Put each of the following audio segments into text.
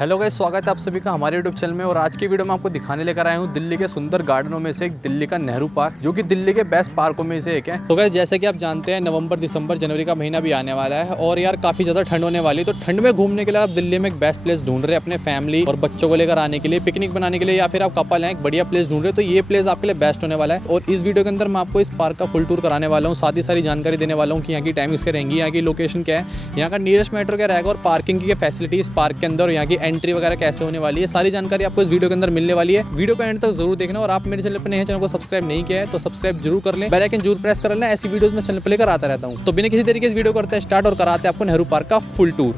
Hello guys, स्वागत है आप सभी का हमारे यूट्यूब चैनल में। और आज की वीडियो में आपको दिखाने लेकर आया हूँ दिल्ली के सुंदर गार्डनों में से एक दिल्ली का नेहरू पार्क, जो कि दिल्ली के बेस्ट पार्कों में से एक है। तो गाइस, जैसे कि आप जानते हैं, नवंबर, दिसंबर, जनवरी का महीना भी आने वाला है और यार काफ़ी ज़्यादा ठंड होने वाली है। तो ठंड में घूमने के लिए आप दिल्ली में एक बेस्ट प्लेस ढूंढ रहे हैं अपने फैमिली और बच्चों को लेकर आने के लिए, पिकनिक बनाने के लिए, या फिर आप कपल हैं एक बढ़िया प्लेस ढूंढ रहे हो, तो ये प्लेस आपके लिए बेस्ट होने वाला है। और इस वीडियो के अंदर मैं आपको इस पार्क का फुल टूर कराने वाला हूँ, साथ ही सारी जानकारी देने वाला हूँ कि यहाँ की टाइमिंग्स क्या रहेंगी, यहाँ की लोकेशन क्या है, यहाँ का नियरेस्ट मेट्रो क्या रहेगा और पार्किंग की फैसिलिटी इस पार्क के अंदर, यहाँ की एंट्री वगैरह कैसे होने वाली है, सारी जानकारी आपको इस वीडियो के अंदर मिलने वाली है। वीडियो को एंड तक जरूर देखना। और आप मेरे चैनल पर नए हैं, चैनल को सब्सक्राइब नहीं किया है तो सब्सक्राइब जरूर कर लें, बेल आइकन जरूर प्रेस कर लेना। ऐसी वीडियोस मैं चैनल पर लेकर आता रहता हूं। तो बिना किसी तरीके से वीडियो करते हैं स्टार्ट और कराते हैं आपको नेहरू पार्क का फुल टूर।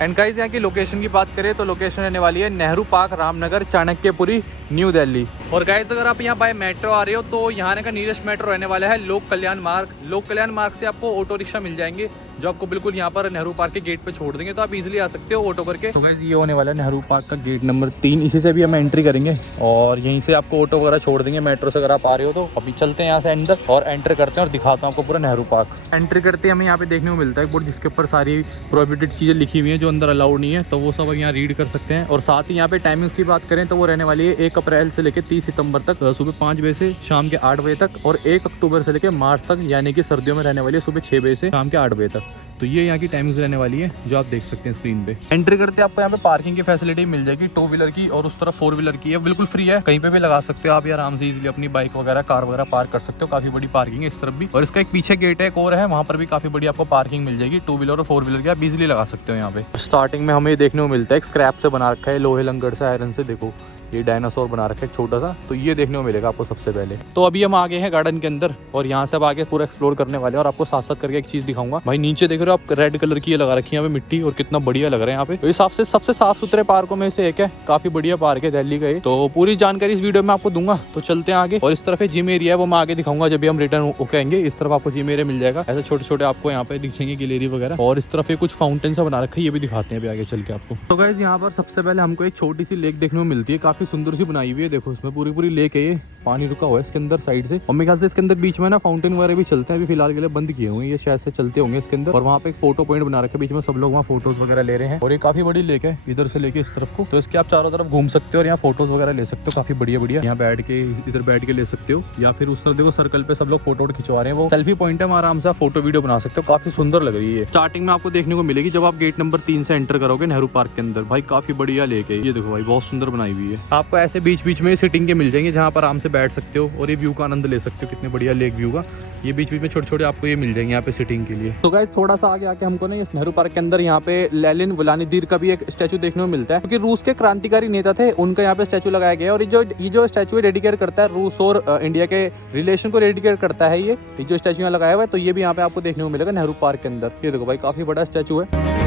एंड गाइस, यहाँ की लोकेशन की बात करें तो लोकेशन रहने वाली है नेहरू पार्क, रामनगर, चाणक्यपुरी, न्यू दिल्ली। और गाइस, अगर आप यहाँ बाय मेट्रो आ रहे हो तो यहाँ का नियरेस्ट मेट्रो रहने वाला है लोक कल्याण मार्ग। लोक कल्याण मार्ग से आपको ऑटो रिक्शा मिल जाएंगे जो आपको बिल्कुल यहाँ पर नेहरू पार्क के गेट पे छोड़ देंगे, तो आप इजीली आ सकते हो ऑटो करके। तो गाइस, ये होने वाला है नेहरू पार्क का गेट नंबर 3, इसी से भी हम एंट्री करेंगे और यहीं से आपको ऑटो वगैरह छोड़ देंगे मेट्रो से अगर आप आ रहे हो तो। अभी चलते हैं यहाँ से अंदर और एंटर करते हैं और दिखाता हूँ आपको पूरा नेहरू पार्क। एंट्री करते ही हमें यहाँ पे देखने को मिलता है बोर्ड जिसके ऊपर सारी प्रोहिबिटेड चीज़ें लिखी हुई हैं जो अंदर अलाउड नहीं है, तो वो सब यहाँ रीड कर सकते हैं। और साथ ही यहाँ पे टाइमिंग्स की बात करें तो वो रहने वाली है 1 अप्रैल से लेकर 30 सितंबर तक सुबह 5 बजे से शाम के 8 बजे तक, और 1 अक्टूबर से लेकर मार्च तक, यानी कि सर्दियों में रहने वाली है सुबह 6 बजे से शाम के 8 बजे तक। तो ये यहाँ की टाइमिंग्स रहने वाली है जो आप देख सकते हैं स्क्रीन पे। एंट्री करते आपको यहाँ पे पार्किंग की फैसिलिटी मिल जाएगी, 2 व्हीलर की और उस तरफ 4 व्हीलर की है, बिल्कुल फ्री है, कहीं पे भी लगा सकते हो आप, या आराम से इजीली अपनी बाइक वगैरह, कार वगैरह पार्क कर सकते हो। काफी बड़ी पार्किंग है इस तरफ भी, और इसका एक पीछे गेट है एक और है, वहाँ पर भी काफी बड़ी आपको पार्किंग मिल जाएगी, 2 व्हीलर और 4 व्हीलर की आप इजीली लगा सकते हो यहाँ पे। स्टार्टिंग में हमें देखने को मिलता है एक स्क्रैप से बना रखा है, लोहे लंगड़ से, आयरन से, देखो ये डायनासोर बना रखा है छोटा सा, तो ये देखने को मिलेगा आपको सबसे पहले। तो अभी हम आ गए हैं गार्डन के अंदर और यहाँ से अब आगे पूरा एक्सप्लोर करने वाले हैं और आपको साथ साथ करके एक चीज दिखाऊंगा। भाई नीचे देख रहे हो आप, रेड कलर की ये लगा रखी है यहाँ पे मिट्टी, और कितना बढ़िया लग रहा है यहाँ पे। तो इस हिसाब से सबसे साफ सुथरे पार्कों में से एक है, काफी बढ़िया पार्क है दिल्ली का। तो पूरी जानकारी इस वीडियो में आपको दूंगा, तो चलते हैं आगे। और इस तरफ जिम एरिया है, वो मैं आगे दिखाऊंगा जब भी हम रिटर्न होकर आएंगे। इस तरफ आपको जिम एरिया मिल जाएगा, ऐसे छोटे छोटे आपको यहाँ पे दिखेंगे गैलरी वगैरह। और इस तरफ कुछ फाउंटेन सा बना रखा है, ये भी दिखाते हैं अभी आगे चल के आपको। तो गाइस, यहाँ पर सबसे पहले हमको एक छोटी सी लेक देखने को मिलती है, काफी सुंदर सी बनाई हुई है। देखो इसमें पूरी लेक है, ये पानी रुका हुआ है इसके अंदर साइड से, और मेरे ख्याल से इसके अंदर बीच में ना फाउंटेन वगैरह भी चलते हैं, अभी फिलहाल के लिए बंद किए हुए हैं, ये शायद से चलते होंगे इसके अंदर। और वहाँ पे एक फोटो पॉइंट बना रखे बीच में, सब लोग वहाँ फोटोज वगैरह ले रहे हैं। और ये काफी बड़ी लेक है इधर से लेके इस तरफ को, तो इसके आप चारों तरफ घूम सकते हो और यहाँ फोटोज वगैरह ले सकते हो, काफी बढ़िया बढ़िया। यहाँ बैठ के इधर बैठ के ले सकते हो, या फिर उस तरफ देखो सर्कल पे सब लोग फोटो खिंचवा रहे हैं, वो सेल्फी पॉइंट है, आराम से फोटो वीडियो बना सकते हो, काफी सुंदर लग रही है। स्टार्टिंग में आपको देखने को मिलेगी जब आप गेट नंबर 3 से एंटर करोगे नेहरू पार्क के अंदर। भाई काफी बढ़िया लेक है ये, देखो भाई बहुत सुंदर बनाई हुई है। आपको ऐसे बीच बीच में सिटिंग के मिल जाएंगे जहाँ पर आराम से बैठ सकते हो और ये व्यू का आनंद ले सकते हो, कितने बढ़िया लेक व्यू का। ये बीच बीच में छोटे छोटे आपको ये मिल जाएंगे यहाँ पे सिटिंग के लिए। तो गाइस, थोड़ा सा आगे आके हमको ना इस नेहरू पार्क के अंदर यहाँ पे लेनिन व्लादिमीर का भी एक स्टैचू देखने को मिलता है, क्योंकि रूस के क्रांतिकारी नेता थे, उनका यहाँ पे स्टैचू लगाया गया है। और ये जो स्टैचू डेडिकेट करता है रूस और इंडिया के रिलेशन को डेडिकेट करता है, ये जो स्टैचू यहाँ लगाया हुआ है, तो ये भी यहाँ पे आपको देखने को मिलेगा नेहरू पार्क के अंदर। ये देखो भाई काफी बड़ा स्टैचू है।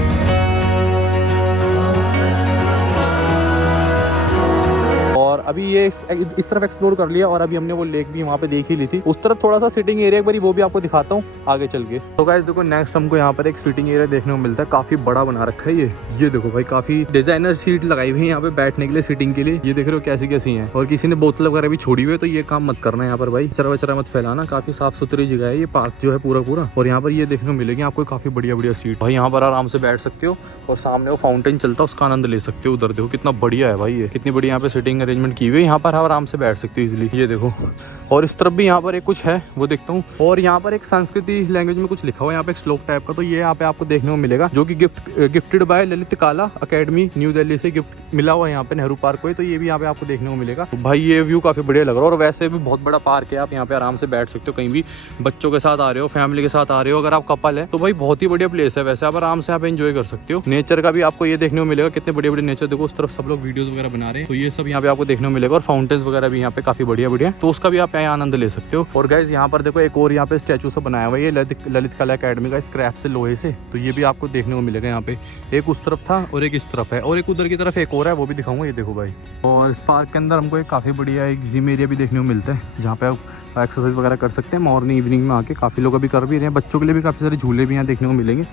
और अभी ये इस तरफ एक्सप्लोर कर लिया और अभी हमने वो लेक भी वहाँ पे देख ही ली थी। उस तरफ थोड़ा सा सिटिंग एरिया एक बार वो भी आपको दिखाता हूँ आगे चल के। तो गाइस देखो, नेक्स्ट हमको यहाँ पर एक सिटिंग एरिया देखने को मिलता है, काफी बड़ा बना रखा है ये देखो भाई, काफी डिजाइनर सीट लगाई हुई है यहाँ पे बैठने के लिए, सिटिंग के लिए। ये देख रहे हो कैसी कैसी है, और किसी ने बोतल वगैरह भी छोड़ी हुई है, तो ये काम मत करना यहाँ पर भाई, कचरा वचरा मत फैलाना। काफी साफ सुथरी जगह है ये पार्क जो है पूरा। और यहाँ पर ये देखने को मिलेगी आपको काफी बढ़िया सीट, भाई यहाँ पर आराम से बैठ सकते हो और सामने वो फाउंटेन चलता है उसका आनंद ले सकते हो। उधर देखो कितना बढ़िया है भाई, ये कितनी बढ़िया यहाँ पे सिटिंग अरेंजमेंट की हुई है, यहाँ पर आराम से बैठ सकते हो इजीली। ये देखो, और इस तरफ भी यहाँ पर एक कुछ है वो देखता हूँ, और यहाँ पर एक संस्कृति लैंग्वेज में कुछ लिखा हुआ है यहाँ पे, एक श्लोक टाइप का, तो ये यहाँ पे आपको देखने को मिलेगा, जो कि गिफ्टेड बाय ललित कला अकेडमी न्यू दिल्ली से गिफ्ट मिला हुआ है यहाँ पे नेहरू पार्क को, तो ये भी यहाँ पे आपको देखने को मिलेगा। तो भाई ये व्यू काफी बढ़िया लग रहा है, और वैसे भी बहुत बड़ा पार्क है, आप यहाँ पे आराम से बैठ सकते हो, कहीं भी बच्चों के साथ आ रहे हो, फैमिली के साथ आ रहे हो, अगर आप कपल है तो भाई बहुत ही बढ़िया प्लेस है। वैसे आप आराम से आप एंजॉय कर सकते हो, नेचर का भी आपको ये देखने को मिलेगा, कितने बड़े बड़े नेचर। देखो उस तरफ सब लोग वीडियोस वगैरह बना रहे हैं, तो ये सब यहाँ पे आपको देखने को मिलेगा, और फाउंटेन्स वगैरह भी यहाँ पे काफी बढ़िया, तो उसका भी आप यहाँ आनंद ले सकते हो। और गाइस यहाँ पर देखो एक और यहाँ पे स्टैचू सा बनाया हुआ है, ये ललित कला अकेडमी का, स्क्रैप से, लोहे से, तो ये भी आपको देखने को मिलेगा यहाँ पे। एक उस तरफ था और एक इस तरफ है, और एक उधर की तरफ एक और है, वो भी दिखाऊंगा। ये देखो भाई, और इस पार्क के अंदर हमको एक काफी बढ़िया एक जिम एरिया भी देखने को मिलता है, जहाँ पे आप एक्सरसाइज वगैरह कर सकते हैं मॉर्निंग इवनिंग में आके। काफी लोग अभी कर भी रहे हैं, बच्चों के लिए भी काफी सारे झूले भी यहाँ देखने को मिलेंगे,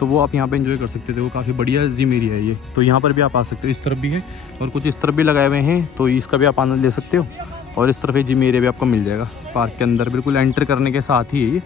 तो वो आप यहाँ पे एंजॉय कर सकते थे। वो काफ़ी बढ़िया जिम एरिया है ये, तो यहाँ पर भी आप आ सकते हो। इस तरफ भी है और कुछ इस तरफ भी लगाए हुए हैं, तो इसका भी आप आनंद ले सकते हो। और इस तरफ जिम एरिया भी आपको मिल जाएगा पार्क के अंदर, बिल्कुल एंटर करने के साथ ही है ये।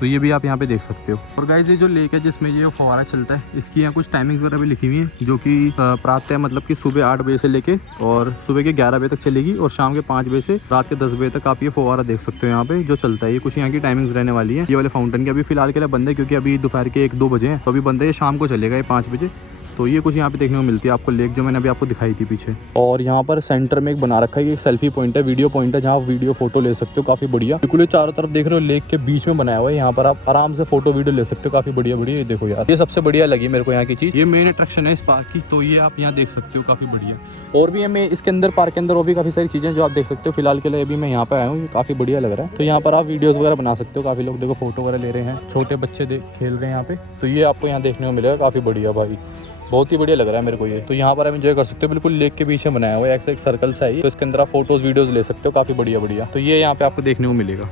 तो ये भी आप यहाँ पे देख सकते हो। और गाइस ये जो लेक है जिसमें ये फव्वारा चलता है, इसकी यहाँ कुछ टाइमिंग्स वगैरह भी लिखी हुई हैं, जो कि प्रातः मतलब कि सुबह 8 बजे से लेके और सुबह के 11 बजे तक चलेगी और शाम के 5 बजे से रात के 10 बजे तक आप ये फव्वारा देख सकते हो यहाँ पे जो चलता है। ये कुछ यहाँ की टाइमिंग्स रहने वाली है। ये वाले फाउंटेन की अभी फिलहाल के लिए बंद है, क्योंकि अभी दोपहर के 1-2 बजे हैं, तो अभी बंद है। ये शाम को चलेगा, ये 5 बजे। तो ये कुछ यहाँ पे देखने को मिलती है आपको लेक, जो मैंने अभी आपको दिखाई थी पीछे। और यहाँ पर सेंटर में एक बना रखा है, ये सेल्फी पॉइंट है, वीडियो पॉइंट है, जहाँ आप वीडियो फोटो ले सकते हो। काफी बढ़िया, बिल्कुल चारों तरफ देख रहे हो लेक के बीच में बनाया हुआ है। यहाँ पर आप आराम से फोटो वीडियो ले सकते हो, काफी बढ़िया बढ़िया। ये देखो यार, ये सबसे बढ़िया लगी मेरे को यहाँ की चीज। ये मेन अट्रैक्शन है इस पार्क की, तो ये आप यहाँ देख सकते हो, काफी बढ़िया। और भी हमें इसके अंदर पार्क के अंदर और भी काफी सारी चीजें जो आप देख सकते हो। फिलहाल के लिए अभी मैं यहाँ पे आया हूँ, ये काफी बढ़िया लग रहा है। तो यहाँ पर आप वीडियोस वगैरह बना सकते हो। काफी लोग देखो फोटो वगैरह ले रहे हैं, छोटे बच्चे खेल रहे हैं यहाँ पे। तो ये आपको यहाँ देखने को मिलेगा, काफी बढ़िया भाई, बहुत ही बढ़िया लग रहा है मेरे को ये। तो यहाँ पर आप एंजॉय कर सकते हो, बिल्कुल लेक के पीछे बनाया हुआ है, एक सर्कल सा है। तो इसके अंदर आप फोटोज वीडियोस ले सकते हो, काफी बढ़िया बढ़िया। तो ये यहाँ पे आपको देखने को मिलेगा।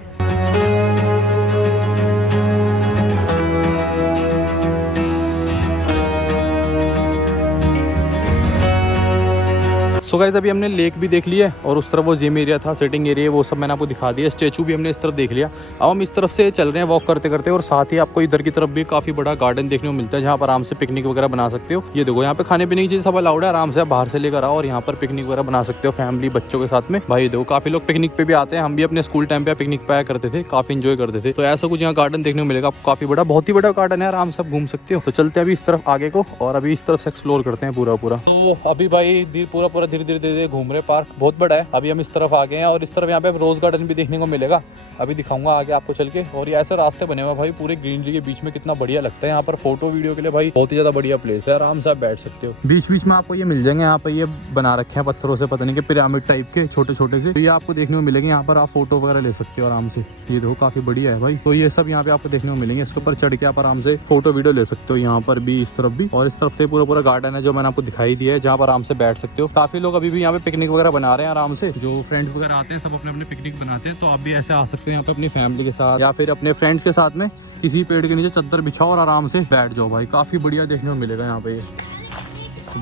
सो गाइस अभी हमने लेक भी देख लिया है, और उस तरफ वो जिम एरिया था, सिटिंग एरिया, वो सब मैंने आपको दिखा दिया। स्टैचू भी हमने इस तरफ देख लिया। अब हम इस तरफ से चल रहे हैं वॉक करते करते, और साथ ही आपको इधर की तरफ भी काफी बड़ा गार्डन देखने को मिलता है, जहाँ पर आराम से पिकनिक वगैरह बना सकते हो। ये देखो यहाँ पे खाने पीने की चीज सब अलाउड है, आराम से आप बाहर से लेकर आओ और यहाँ पर पिकनिक वगैरह बना सकते हो फैमिली बच्चों के साथ में। भाई देखो काफी लोग पिकनिक पे भी आते हैं, हम भी अपने स्कूल टाइम पे पिकनिक पे आया करते थे, काफी इंजॉय करते थे। तो ऐसा कुछ यहाँ गार्डन देखने को मिलेगा आपको, काफी बड़ा, बहुत ही बड़ा गार्डन है, आराम से आप घूम सकते हो। तो चलते हैं अभी इस तरफ आगे को, और अभी इस तरफ से एक्सप्लोर करते हैं पूरा। तो अभी भाई पूरा धीरे धीरे घूम रहे। पार्क बहुत बड़ा है। अभी हम इस तरफ आ गए हैं, और इस तरफ यहाँ पे रोज गार्डन भी देखने को मिलेगा, अभी दिखाऊंगा आगे आपको चल के। और ये ऐसे रास्ते बने हुए भाई पूरे ग्रीनरी के बीच में, कितना बढ़िया लगता है यहाँ पर फोटो वीडियो के लिए। भाई बहुत ही ज्यादा बढ़िया प्लेस है, आराम से आप बैठ सकते हो। बीच बीच में आपको ये मिल जाएंगे, यहाँ पे ये बना रखे हैं पत्थरों से, पता नहीं कि पिरामिड टाइप के छोटे छोटे से। तो ये आपको देखने को मिलेंगे, यहाँ पर आप फोटो वगैरह ले सकते हो आराम से। ये देखो काफी बढ़िया है भाई। तो ये सब यहाँ पे आपको देखने को मिलेंगे, इसके ऊपर चढ़ के आप आराम से फोटो वीडियो ले सकते हो। यहाँ पर भी, इस तरफ भी, और इस तरफ से पूरा गार्डन है जो मैंने आपको दिखाई दिया है, जहाँ पर आराम से बैठ सकते हो। काफी लोग अभी भी यहाँ पे पिकनिक वगैरह बना रहे हैं आराम से, जो फ्रेंड्स वगैरह आते हैं सब अपने अपने पिकनिक बनाते हैं। तो आप भी ऐसे आ सकते हो यहाँ पे अपनी फैमिली के साथ, या फिर अपने फ्रेंड्स के साथ में किसी पेड़ के नीचे चादर बिछाओ और आराम से बैठ जाओ भाई, काफी बढ़िया देखने को मिलेगा यहाँ पे।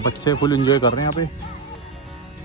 बच्चे फुल एंजॉय कर रहे हैं यहाँ पे।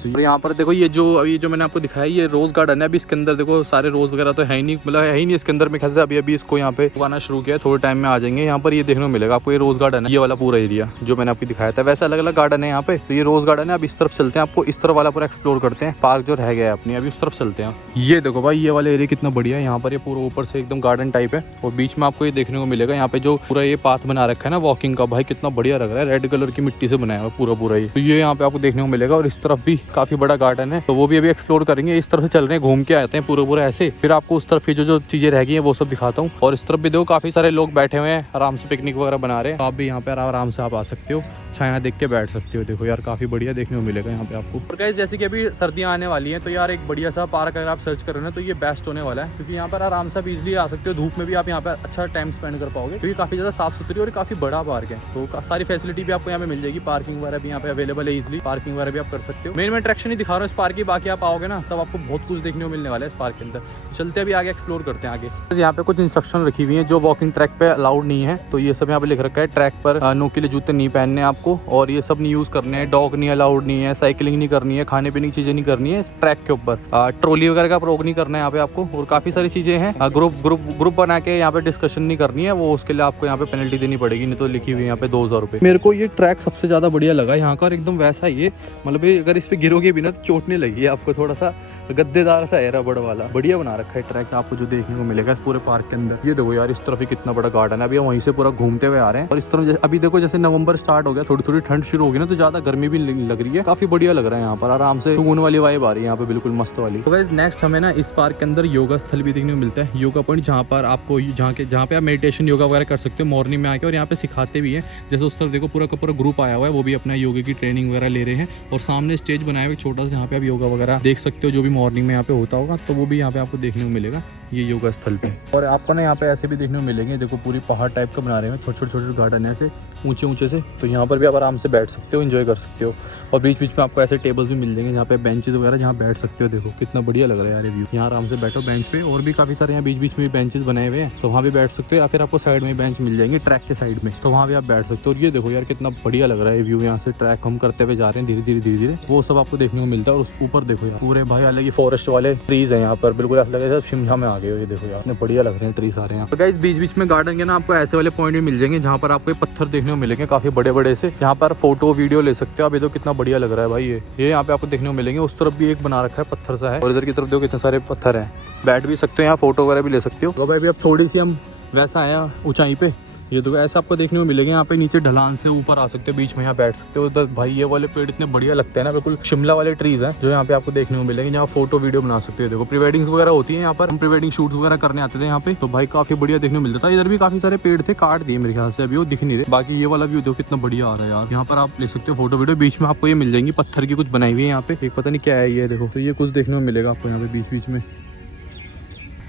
और यहाँ पर देखो ये जो मैंने आपको दिखाया, ये रोज गार्डन है। अभी इसके अंदर देखो सारे रोज वगैरह तो है ही नहीं, मतलब है ही नहीं इसके अंदर में। ख्याल से अभी इसको यहाँ पे उगाना शुरू किया है, थोड़े टाइम में आ जाएंगे। यहाँ पर ये देखने को मिलेगा आपको, ये रोज गार्डन है, ये वाला पूरा एरिया जो मैंने आपको दिखाया था। वैसे अलग अलग गार्डन है यहाँ पे, तो ये रोज गार्डन है। अब इस तरफ चलते हैं, आपको इस तरफ वाला पूरा एक्सप्लोर करते हैं, पार्क जो रह गया है अपनी। अभी उस तरफ चलते हैं। ये देखो भाई ये वाला एरिया कितना बढ़िया है, यहाँ पर ये पूरा ऊपर से एकदम गार्डन टाइप है, और बीच में आपको ये देखने को मिलेगा यहाँ पे जो पूरा ये पाथ बना रखा है ना वॉकिंग का, भाई कितना बढ़िया लग रहा है। रेड कलर की मिट्टी से बनाया हुआ पूरा ये, तो ये यहाँ पे आपको देखने को मिलेगा। और इस तरफ भी काफी बड़ा गार्डन है, तो वो भी अभी एक्सप्लोर करेंगे। इस तरफ से चल रहे हैं, घूम के आते हैं पूरा ऐसे, फिर आपको उस तरफ की जो चीजें रह गई हैं वो सब दिखाता हूँ। और इस तरफ भी देखो काफी सारे लोग बैठे हुए हैं, आराम से पिकनिक वगैरह बना रहे हैं। तो आप भी यहाँ पे आराम से आप आ सकते हो, छाया देख के बैठ सकते हो। देखो यार काफी बढ़िया देखने को मिलेगा यहाँ पे आपको। और गाइस जैसे कि अभी सर्दियाँ आने वाली हैं, तो यार एक बढ़िया सा पार्क अगर आप सर्च कर रहे हो तो ये बेस्ट होने वाला है, क्योंकि यहाँ पर आराम से इजीली आ सकते हो। धूप में भी आप यहाँ पर अच्छा टाइम स्पेंड कर पाओगे, क्योंकि काफी ज्यादा साफ सुथरी और काफी बड़ा पार्क है। तो सारी फैसिलिटी भी आपको यहाँ पे मिल जाएगी, पार्किंग वगैरह भी यहाँ पे अवेलेबल है, इजीली पार्किंग वगैरह भी आप कर सकते हो। मेन अट्रैक्शन ही दिखा रहा हूँ इस पार्क की, बाकी आप आओगे ना तब आपको बहुत कुछ देखने को मिलने वाला है इस पार्क के अंदर। चलते अभी आगे एक्सप्लोर करते हैं आगे। यहाँ पे कुछ इंस्ट्रक्शन रखी हुई है जो वॉकिंग ट्रैक पे अलाउड नहीं है, तो ये सब यहाँ पे लिख रखा है। ट्रैक पर नोकीले जूते नहीं पहनने आपको, और ये सब नहीं यूज करने हैं। डॉग नहीं अलाउड नहीं है, साइकिलिंग नहीं करनी है, खाने पीने की चीजें नहीं करनी है ट्रैक के ऊपर। ट्रॉली वगैरह का प्रयोग नहीं करना है यहाँ पे आपको, और काफी सारी चीजें हैं। ग्रुप बना के यहाँ पे डिस्कशन नहीं करनी है, वो उसके लिए आपको यहाँ पे पेनल्टी देनी पड़ेगी, नहीं तो लिखी हुई है यहाँ पे 2000 रुपये। मेरे को ये ट्रैक सबसे ज्यादा बढ़िया लगा यहाँ का, एकदम वैसा ये, मतलब अगर इस पे गिरोगे भी ना तो चोटने लगी आपको, थोड़ा सा गद्देदार सा है, रबड़ वाला, बढ़िया बना रखा है ट्रैक आपको जो देखने को मिलेगा इस पूरे पार्क के अंदर। ये देखो यार इस तरफ ही कितना बड़ा गार्डन है, अभी हम वहीं से पूरा घूमते हुए आ रहे हैं। और इस तरफ अभी देखो जैसे नवंबर स्टार्ट हो गया, थोड़ी ठंड शुरू होगी ना, तो ज्यादा गर्मी भी लग रही है, काफी बढ़िया लग रहा है यहाँ पर, आराम से सुकून वाली वाइब आ रही है यहाँ पे, बिल्कुल मस्त वाली। तो गाइस नेक्स्ट हमें ना इस पार्क के अंदर योगा स्थल भी देखने को मिलता है, योगा पॉइंट, जहाँ पर आपको जहाँ पे आप मेडिटेशन योगा वगैरह कर सकते हो मॉर्निंग में आके, और यहाँ पे सिखाते भी है। जैसे उस तरफ देखो पूरा का पूरा ग्रुप आया हुआ है, वो भी अपना योगा की ट्रेनिंग वगैरह ले रहे हैं, और सामने स्टेज बनाया हुआ छोटा सा, जहाँ पे आप योगा वगैरह देख सकते हो, जो भी मॉर्निंग में यहाँ पे होता होगा, तो वो भी यहाँ पे आपको देखने को मिलेगा ये योगा स्थल पे। और आपको ना यहाँ पे ऐसे भी देखने को मिलेंगे, देखो पूरी पहाड़ टाइप का बना रहे हैं, छोटे छोटे गार्डन है ऐसे ऊंचे से, तो यहाँ पर भी आप आराम से बैठ सकते हो, एंजॉय कर सकते हो। और बीच बीच में आपको ऐसे टेबल्स भी मिल जाएंगे, जहाँ पे बेंचेस वगैरह जहाँ बैठ सकते हो। देखो कितना बढ़िया लग रहा है यार ये व्यू, यहाँ आराम से बैठो बेंच पे, और भी काफी सारे यहाँ बीच बीच में भी बेंचेस बनाए हुए हैं, तो वहाँ भी बैठ सकते हो, या फिर आपको साइड में बेंच मिल जाएंगे ट्रैक के साइड में, तो वहाँ भी आप बैठ सकते हो। और ये देखो यार कितना बढ़िया लग रहा है व्यू, यहाँ से ट्रैक हम करते हुए जा रहे हैं धीरे धीरे, वो सब आप आपको देखने को मिलता है। और ऊपर देखो यार पूरे भाई अलग ही फॉरेस्ट वाले ट्रीज हैं यहाँ पर, बिल्कुल ऐसा लगे शिमला में आ गए हो। ये देखो यार इतने बढ़िया लग रहे हैं ट्री सारे यहाँ। तो गाइस बीच बीच में गार्डन के ना आपको ऐसे वाले पॉइंट भी मिल जाएंगे जहाँ पर आपको पत्थर देखने को मिलेंगे काफी बड़े बड़े से, यहाँ पर फोटो वीडियो ले सकते हो आप। ये तो कितना बढ़िया लग रहा है भाई। ये यहाँ पे आपको देखने को मिलेंगे। उस तरफ भी एक बना रखा है पत्थर सा है, और इधर की तरफ देखो कितने सारे पत्थर हैं। बैठ भी सकते हो यहाँ, फोटो वगैरह भी ले सकते हो। तो भाई अब थोड़ी सी हम वैसा आया ऊंचाई पे, ये तो ऐसा आपको देखने को मिलेगा। यहाँ पे नीचे ढलान से ऊपर आ सकते हो, बीच में यहाँ बैठ सकते हो। उधर भाई ये वाले पेड़ इतने बढ़िया लगते हैं ना, बिल्कुल शिमला वाले ट्रीज हैं जो यहाँ पे आपको देखने को मिलेंगे, जहाँ फोटो वीडियो बना सकते हो। देखो प्री वेडिंग्स वगैरह होती है यहाँ पर, हम प्री वेडिंग शूट वगैरह करने आते थे यहाँ पे, तो भाई काफी बढ़िया देखने को मिलता था। इधर भी काफी सारे पेड़ थे, काट दिए मेरे ख्याल से, अभी वो दिख नहीं रहे। बाकी ये वाला व्यू देखो कितना बढ़िया आ रहा है यार। यहाँ पर आप ले सकते हो फोटो वीडियो। बीच में आपको ये मिल जाएंगी पत्थर की कुछ बनाई हुई है यहाँ पे, एक पता नहीं क्या है ये देखो। तो ये कुछ देखने को मिलेगा आपको यहाँ पे बीच बीच में।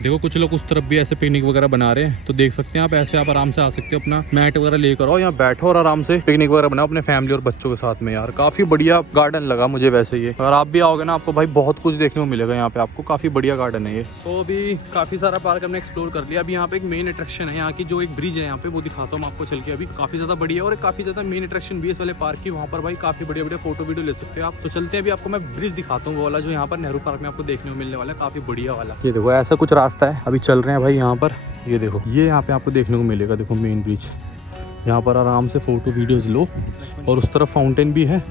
देखो कुछ लोग उस तरफ भी ऐसे पिकनिक वगैरह बना रहे हैं, तो देख सकते हैं आप। ऐसे आप आराम से आ सकते हो, अपना मैट वगैरह लेकर आओ, यहाँ बैठो और आराम से पिकनिक वगैरह बनाओ अपने फैमिली और बच्चों के साथ में। यार काफी बढ़िया गार्डन लगा मुझे वैसे ये। अगर आप भी आओगे ना आपको भाई बहुत कुछ देखने को मिलेगा यहाँ पे आपको, काफी बढ़िया गार्डन है ये। सो अभी काफी सारा पार्क हमने एक्सप्लोर कर लिया। अभी यहाँ पे एक मेन अट्रैक्शन है यहाँ की, जो एक ब्रिज है यहाँ पे, वो दिखाता हूँ आपको चल के। अभी काफी ज्यादा बढ़िया और काफी ज्यादा मेन अट्रैक्शन भी है इस वाले पार्क की। वहाँ पर भाई काफी बढ़िया बढ़िया फोटो वीडियो ले सकते हो आप। तो चलते हैं अभी आपको मैं ब्रिज दिखाता हूँ, वो वाला जो यहाँ पर नेहरू पार्क में आपको देखने को मिलने वाला है, काफी बढ़िया वाला। ये देखो ऐसा कुछ रास्ता है, अभी चल रहे हैं भाई यहाँ पर। ये देखो ये यहाँ पे आपको देखने को मिलेगा, देखो मेन ब्रिज। यहाँ पर आराम से फोटो वीडियोस लो, और उस तरफ फाउंटेन भी है,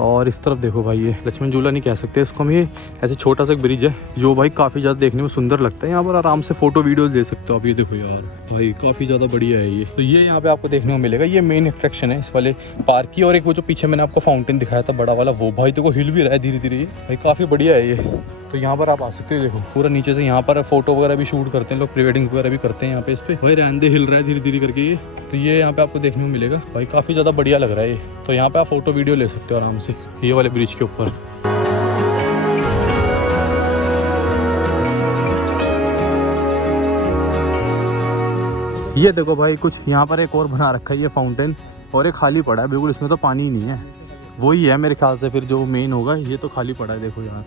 और इस तरफ देखो भाई ये लक्ष्मण झूला नहीं कह सकते इसको हम, ये ऐसे छोटा सा ब्रिज है जो भाई काफ़ी ज़्यादा देखने में सुंदर लगता है। यहाँ पर आराम से फोटो वीडियोस ले सकते हो आप। ये देखो यार भाई काफ़ी ज़्यादा बढ़िया है ये। तो ये यहाँ पे आपको देखने को मिलेगा, ये मेन अट्रैक्शन है इस वाले पार्क की। और एक वो जो पीछे मैंने आपको फाउंटेन दिखाया था बड़ा वाला, वो भाई देखो हिल भी रहा है धीरे धीरे, भाई काफ़ी बढ़िया है ये। तो यहाँ पर आप आ सकते हो, देखो पूरा नीचे से यहाँ पर फोटो वगैरह भी शूट करते हैं लोग, प्री वेडिंग वगैरह भी करते हैं यहाँ पे। इस पे भाई रहने हिल रहा है धीरे धीरे करके ये। तो ये यहाँ पे आपको देखने को मिलेगा भाई, काफ़ी ज़्यादा बढ़िया लग रहा है ये। तो यहाँ पे आप फोटो वीडियो ले सकते हो आराम से ये वाले ब्रिज के ऊपर। ये देखो भाई कुछ यहाँ पर एक और बना रखा है ये फाउंटेन, और एक खाली पड़ा है बिल्कुल, इसमें तो पानी ही नहीं है। वही है मेरे ख्याल से फिर जो मेन होगा। ये तो खाली पड़ा है देखो यार,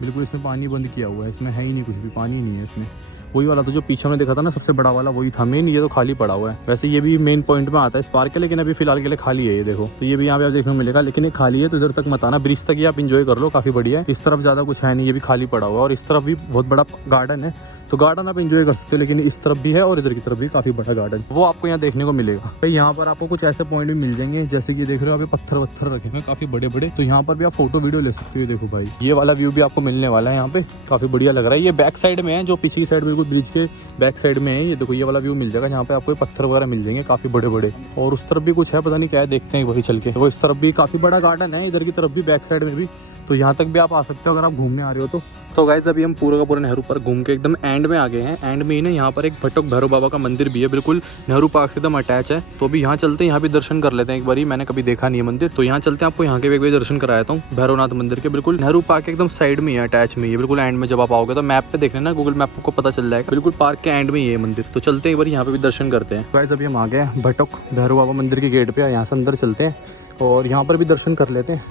बिल्कुल इसमें पानी बंद किया हुआ है, इसमें है ही नहीं कुछ भी, पानी नहीं है इसमें। वही वाला तो जो पीछे में देखा था ना सबसे बड़ा वाला, वही था मेन। ये तो खाली पड़ा हुआ है। वैसे ये भी मेन पॉइंट में आता है इस पार्क के, लेकिन अभी फिलहाल के लिए खाली है ये देखो। तो ये भी यहाँ पे आप देखने को मिलेगा, लेकिन ये खाली है तो इधर तक मत आना, ब्रिज तक ये आप इंजॉय कर लो, काफी बढ़िया है। इस तरफ ज्यादा कुछ है नहीं, ये भी खाली पड़ा हुआ है। और इस तरफ भी बहुत बड़ा गार्डन है, तो गार्डन आप एंजॉय कर सकते हो। लेकिन इस तरफ भी है और इधर की तरफ भी काफी बड़ा गार्डन, वो आपको यहाँ देखने को मिलेगा। तो यहाँ पर आपको कुछ ऐसे पॉइंट भी मिल जाएंगे, जैसे कि देख रहे हो यहाँ पे पत्थर वत्थर रखे हैं काफी बड़े बड़े, तो यहाँ पर भी आप फोटो वीडियो ले सकते हो। देखो भाई ये वाला व्यू भी आपको मिलने वाला है यहाँ पे, काफी बढ़िया लग रहा है। ये बैक साइड में है, जो पिछली साइड बिल्कुल ब्रिज के बैक साइड में है। ये देखो ये वाला व्यू मिल जाएगा, यहाँ पे आपको पत्थर वगैरह मिल जाएंगे काफी बड़े बड़े। और उस तरफ भी कुछ है, पता नहीं क्या है, देखते हैं वही चल के। वो इस तरफ भी काफी बड़ा गार्डन है, इधर की तरफ भी बैक साइड में भी, तो यहाँ तक भी आप आ सकते हो अगर आप घूमने आ रहे हो तो गाइस अभी हम पूरा का पूरा नेहरू पार्क घूम के एकदम एंड में आ गए हैं। एंड में ही ना यहाँ पर एक भटक भैरव बाबा का मंदिर भी है, बिल्कुल नेहरू पार्क से एकदम अटैच है। तो अभी यहाँ चलते हैं, यहाँ भी दर्शन कर लेते हैं एक बारी, मैंने कभी देखा नहीं है मंदिर। तो यहाँ चलते हैं, आपको यहाँ के भी एक बार दर्शन कराता हूँ भैरवनाथ मंदिर के। बिल्कुल नेहरू पार्क एकदम साइड में ही है, अटैच में ही है, बिल्कुल एंड में। जब आप आओगे तो मैप पे देख लेना, गूगल मैप को पता चल जाएगा, बिल्कुल पार्क के एंड में ही है मंदिर। तो चलते हैं एक बार यहाँ पे भी दर्शन करते हैं। गाइस अभी हम आ गए भटक भैरव बाबा मंदिर के गेट पे, यहाँ से अंदर चलते हैं और यहाँ पर भी दर्शन कर लेते हैं।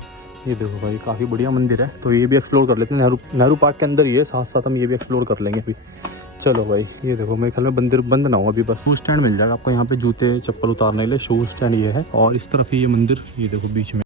ये देखो भाई काफ़ी बढ़िया मंदिर है, तो ये भी एक्सप्लोर कर लेते हैं। नेहरू पार्क के अंदर ही है, साथ साथ हम ये भी एक्सप्लोर कर लेंगे अभी। चलो भाई ये देखो, मेरे ख्याल में मंदिर बंद ना हो अभी, बस शू स्टैंड मिल जाएगा आपको यहाँ पे, जूते चप्पल उतारने के लिए शू स्टैंड ये है। और इस तरफ ही ये मंदिर, ये देखो बीच में।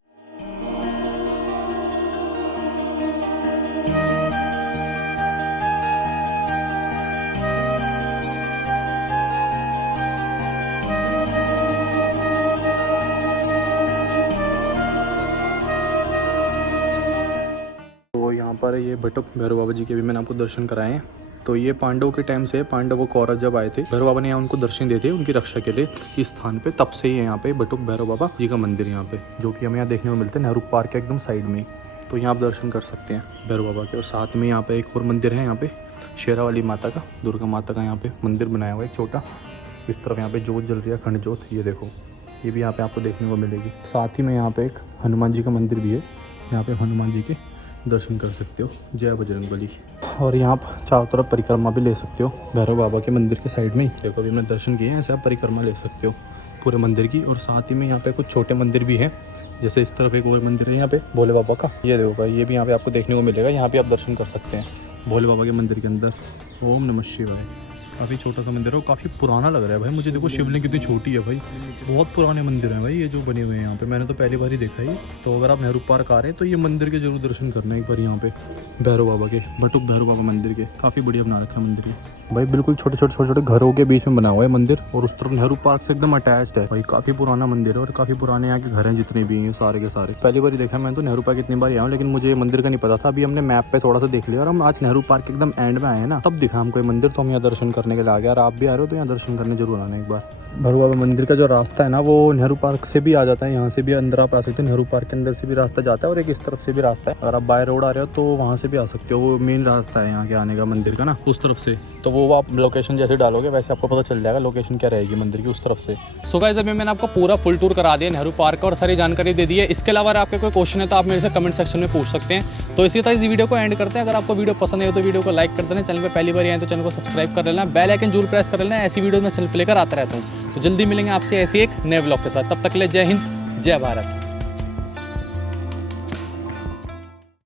पर ये भटक भैरव बाबा जी के भी मैंने आपको दर्शन कराए हैं। तो ये पांडवों के टाइम से, पांडव और कौरव जब आए थे, भैरव बाबा ने यहाँ उनको दर्शन देते उनकी रक्षा के लिए इस स्थान पे, तब से ही है यहाँ पे भटक भैरव बाबा जी का मंदिर यहाँ पे, जो कि हमें यहाँ देखने को मिलता है नेहरू पार्क के एकदम साइड में। तो यहाँ आप दर्शन कर सकते हैं भैरव बाबा के। और साथ में यहाँ पे एक और मंदिर है, यहाँ पे शेरावाली माता का, दुर्गा माता का यहाँ पे मंदिर बनाया हुआ है एक छोटा। इस तरफ यहाँ पे जोत जल रही है, अखंड जोत, ये देखो ये भी यहाँ पे आपको देखने को मिलेगी। साथ ही में यहाँ पे एक हनुमान जी का मंदिर भी है, यहाँ पे हनुमान जी के दर्शन कर सकते हो, जय बजरंगबली। और यहाँ पर चारों तरफ परिक्रमा भी ले सकते हो भैरव बाबा के मंदिर के साइड में ही। देखो अभी हमने दर्शन किए हैं, ऐसे आप परिक्रमा ले सकते हो पूरे मंदिर की। और साथ ही में यहाँ पे कुछ छोटे मंदिर भी हैं, जैसे इस तरफ एक और मंदिर है यहाँ पे भोले बाबा का, ये देखो भाई ये भी यहाँ पे आपको देखने को मिलेगा। यहाँ पे आप दर्शन कर सकते हैं भोले बाबा के मंदिर के अंदर। ओम नमः शिवाय। काफ़ी छोटा सा मंदिर है और काफ़ी पुराना लग रहा है भाई मुझे। देखो शिवलिंग कितनी छोटी है भाई, बहुत पुराने मंदिर हैं भाई ये जो बने हुए हैं यहाँ पे। मैंने तो पहली बार ही देखा ही। तो अगर आप नेहरू पार्क आ रहे हैं तो ये मंदिर के जरूर दर्शन करना एक बार यहाँ पे, भैरव बाबा के, बटुक भैरव बाबा मंदिर के। काफ़ी बढ़िया बना रखा है मंदिर भाई, बिल्कुल छोटे छोटे घरों के बीच में बना हुआ है मंदिर और उस तरफ नेहरू पार्क से एकदम अटैच्ड है भाई। काफ़ी पुराना मंदिर है और काफ़ी पुराने यहाँ के घर हैं जितने भी हैं सारे के सारे। पहली बार ही देखा मैंने तो नेहरू पार्क इतनी बार आया हूँ, लेकिन मुझे मंदिर का नहीं पता था। अभी हमने मैप पे थोड़ा सा देख लिया और हम आज नेहरू पार्क एकदम एंड में आए हैं ना, तब दिखा हमको ये मंदिर। तो हम यहाँ दर्शन करने के लिए आ गए और आप भी आ रहे हो तो यहाँ दर्शन करने जरूर आना एक बार। भैरव बाबा मंदिर का जो रास्ता है ना वो नेहरू पार्क से भी आ जाता है, यहाँ से भी अंदर आप आ सकते हैं। नेहरू पार्क के अंदर से भी रास्ता जाता है और एक इस तरफ से भी रास्ता है। अगर आप बाय रोड आ रहे हो तो वहाँ से भी आ सकते हो, वो मेन रास्ता है यहाँ के आने का मंदिर का ना, उस तरफ से। तो वो आप लोकेशन जैसे डालोगे वैसे आपको पता चल जाएगा लोकेशन क्या रहेगी मंदिर की उस तरफ से। सो गाइस अभी मैंने आपको पूरा फुल टूर करा दिया नेहरू पार्क का और सारी जानकारी दे दी है। इसके अलावा अगर आपके कोई क्वेश्चन है तो आप मेरे से कमेंट सेक्शन में पूछ सकते हैं। तो इसी तरह इस वीडियो को एंड करते हैं। अगर आपको वीडियो पसंद है तो वीडियो को लाइक कर देना, चैनल पर पहली बार आए तो चैनल को सब्सक्राइब कर लेना, बेल आइकन जरूर प्रेस कर लेना। ऐसी वीडियो मैं चैनल पर लेकर आता रहता हूँ। तो जल्दी मिलेंगे आपसे ऐसे एक नए ब्लॉग के साथ, तब तक के लिए जय हिंद जय भारत।